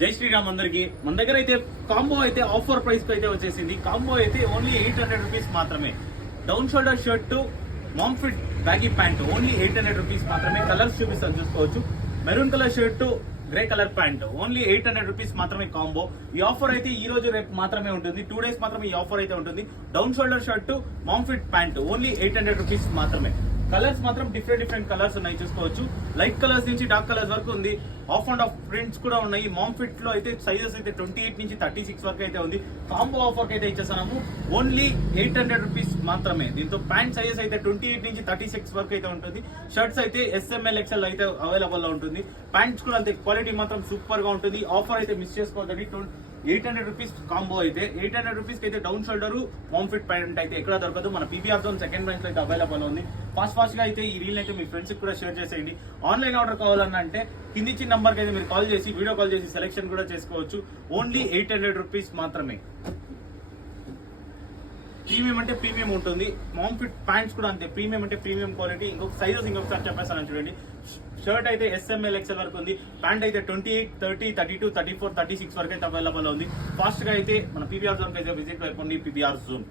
జై శ్రీరామ్ అందరికి. మన దగ్గర అయితే కాంబో అయితే ఆఫర్ ప్రైస్ కి అయితే వచ్చేసింది. కాంబో అయితే ఓన్లీ 800 రూపీస్ మాత్రమే. Down shoulder shirt mom fit baggy pant only 800 rupees మాత్రమే. కలర్స్ చూపిస్తాను చూసుకోవచ్చు. Maroon colour shirt, grey colour pant only 800 rupees మాత్రమే కాంబో. ఈ ఆఫర్ అయితే ఈ రోజు రేపు మాత్రమే ఉంటుంది. 2 డేస్ మాత్రమే ఈ ఆఫర్ అయితే ఉంటుంది. Down shoulder shirt mom fit pant only 800 rupees మాత్రమే. కలర్స్ మాత్రం డిఫరెంట్ కలర్స్ ఉన్నాయి చూసుకోవచ్చు. లైట్ కలర్స్ నుంచి డార్క్ కలర్స్ వరకు ఉంది. ఆఫ్ అండ్ ఆఫ్ ప్రింట్స్ కూడా ఉన్నాయి. మామ్ ఫిట్ లో అయితే సైజెస్ అయితే 28 నుంచి 36 వరకు అయితే ఉంది. కాంబో ఆఫర్ అయితే ఇచ్చేస్తున్నాము ఓన్లీ 800 రూపీస్ మాత్రమే. దీంతో ప్యాంట్ సైజెస్ అయితే 28 నుంచి 36 వరకు అయితే ఉంటుంది. షర్ట్స్ అయితే SML XL అయితే అవైలబుల్ లో ఉంటుంది. ప్యాంట్స్ కూడా అంతే, క్వాలిటీ మాత్రం సూపర్ గా ఉంటుంది. ఆఫర్ అయితే మిస్ చేసుకోవద్దండి. 800 రూపీస్ కాంబో అయితే 800 రూపీస్ అయితే down shoulder mom fit pant అయితే ఎక్కడ దొరకదు. మన PVR జోన్ సెకండ్ బ్రాంచ్ లో అయితే అవైలబుల్ ఉంది. ఫాస్ట్ గా అయితే ఈ రీల్ అయితే మీ ఫ్రెండ్స్ కూడా షేర్ చేసేయండి. ఆన్లైన్ ఆర్డర్ కావాలన్నా అంటే కింది ఇచ్చిన నంబర్ కి అయితే మీరు కాల్ చేసి వీడియో కాల్ చేసి సెలెక్షన్ కూడా చేసుకోవచ్చు. ఓన్లీ 800 రూపీస్ మాత్రమే. ప్రీమియం అంటే ప్రీమియం ఉంటుంది. మామ్ ఫిట్ ప్యాంట్స్ కూడా అంతే, ప్రీమియం అంటే ప్రీమియం క్వాలిటీ. ఇంకొక సైజెస్ ఇంకొకసారి చెప్పేస్తాను చూడండి. షర్ట్ అయితే SML XL వరకు ఉంది. ప్యాంట్ అయితే 28, 30, 32, 34, 36 వరకు అయితే అవైలబుల్ ఉంది. ఫాస్ట్ గా అయితే మన PVR జోన్ అయితే విజిట్ అయిపోండి. PVR zone.